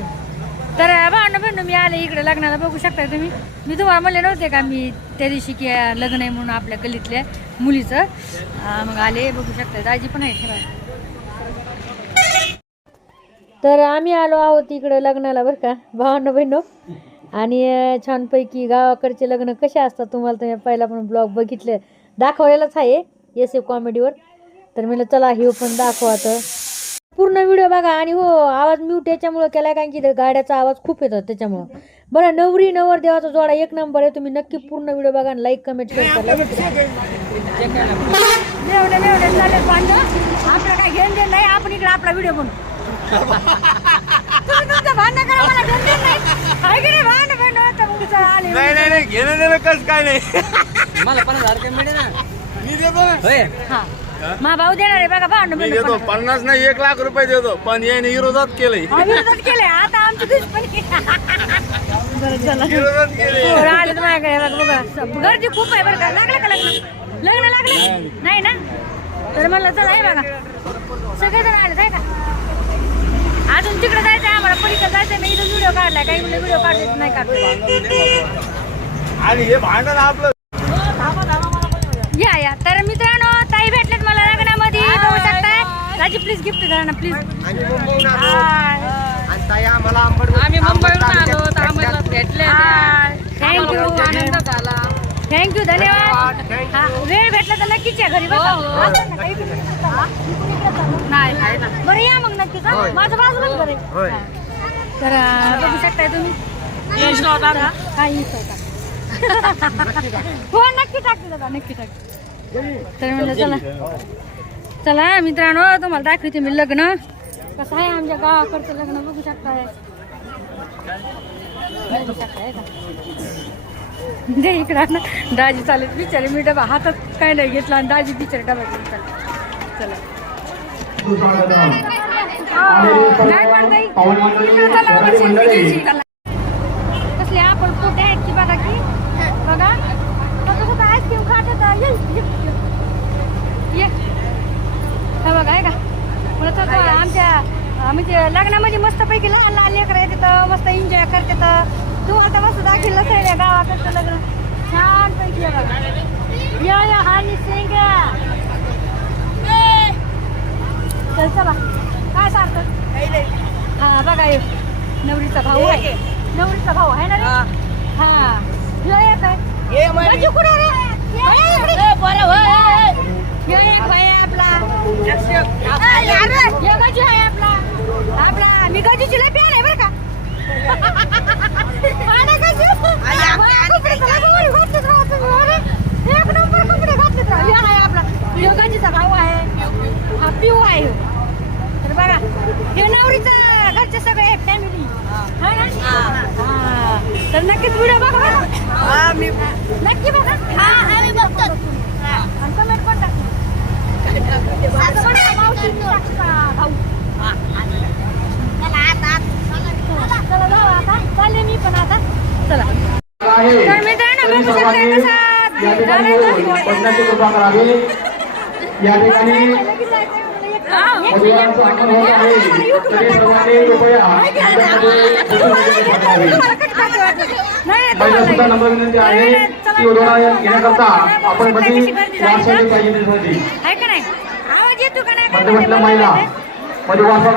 भावांनो मी आले इकडे लग्नाला बघू शकता तुम्ही. मी तुम्हाला म्हणले नव्हते का मी त्या दिवशी की लग्न आहे म्हणून आपल्या गलीतल्या मुलीचं. मग आले बघू शकता दाजी पण आहे खरं तर आम्ही आलो आहोत इकडं लग्नाला बरं का भावांनो बहिणो. आणि छानपैकी गावाकडचे लग्न कसे असतात तुम्हाला तर पहिला पण ब्लॉग बघितले. दाखवलेलाच आहे एस एफ कॉमेडीवर. तर म्हणलं चला हे पण दाखवा तर पूर्ण व्हिडिओ बघा आणि हो आवाज म्यूट याच्यामुळं केला कारण की गाड्याचा आवाज खूप येतो त्याच्यामुळं. बरं नवरी नवर देवाचा जोडा एक नंबर आहे. तुम्ही नक्की पूर्ण व्हिडिओ बघा आणि लाईक कमेंट नाही आपण इकडे आपला व्हिडिओ नाही. घेणं देणं कस काय नाही? मला पन्नास मी भाऊ देणार आहे बघा भांडण मी देतो पन्नास नाही एक लाख रुपये देतो. पण याने विरोधात केलंय. विरोधात केले आता आमची दुश्मनी विरोधात माझ्याकडे बघा बघा. गर्दी खूप आहे बरं का? लागलं का लग्न? लग्न लागलं? नाही ना? तर म्हणलं चला बघा. सगळेजण आहे का? अजून तिकडे जायचं आहे आम्हाला पलीकडे जायचं मी इथून व्हिडिओ काढलाय. काही व्हिडिओ काढत नाही काढतो. आणि हे भांडण आपलं या या तर मित्रांनो ताई भेटलेत मला लग्नामध्ये बघू शकताय राजी प्लीज गिफ्ट करा ना प्लीज आम्ही मुंबईहून आलो तर आम्हाला भेटले थँक्यू आनंद झाला. थँक्यू धन्यवाद. हा, वेळ भेटला तर नक्कीच या घरी हो, ना बरं या मग नक्कीच हा. माझं बाजूलाच आहे. हा. तर अं, बघू शकताय तुम्ही. हा होता हो नक्की टाकते दादा नक्की टाकते तर म्हणलं चला. चला मित्रांनो तुम्हाला दाखवते मी लग्न. कसं आहे आमच्या गावाकडचं लग्न बघू शकताय. बघू दे इकडं ना दाजी चालत बिचारे मी डबा हातात काय नाही घेतला आणि दाजी बिचारे डबा घेऊन चला. काय चला, कसले आपण तो की बघा की? बघा. कसं आईस्क्रीम खात होता ये ये, ये. ये हा बघा आहे का मला तर तो आमच्या म्हणजे लग्नामध्ये मस्तपैकी लहान लहान लेकरं येते तर मस्त एन्जॉय करते तर तू आता मस्त दाखिल नसेल या गावाकडचं लग्न. छान पैकी आहे बघा. या या हा निसंग्या चल चला. काय सारखं? हा बघा ये नवरीचा भाऊ आहे. नवरीचा भाऊ आहे ना हा. ह्यो एक आहे. गजू कुठे रे? भैया इकडे. ह्यो एक भाई आहे आपला ह्यो गजू आहे आपला लय प्यार आहे बरं का? ना गजू? एक नंबर कपडे घातलेत राव. आहे आपला. ह्यो गजूचा भाऊ आहे. हा पिऊ आहे. तर बघा हे नवरीचा घरचे सगळे फॅमिली तर नक्कीच व्हिडिओ बघा बरं. नक्की बघा आणि कमेंट पण टाका. आता बघा, मावशी टाकता, भाऊ. चला, चला जाऊ आता चालले मी पण आता चला तर मित्रांनो बघू शकता कसा पडण्याची कृपा करावी या ठिकाणी लगेच जायचंय म्हणलं, एक- एक- परिवाराचं आगमन होत आहे तरी सर्वांनी कृपया याच्यामध्ये सहभागी करावे. नाही, महिला सुद्धा तुम्हाला नम्र विनंती आहे. की उद्या येण्याकरता आपण मध्ये वारशाची पाहिजे आहे का नाही? आवाज येतो का नाही? काय मध्यवर्ती माहिती? महिला. मध्ये. वारसा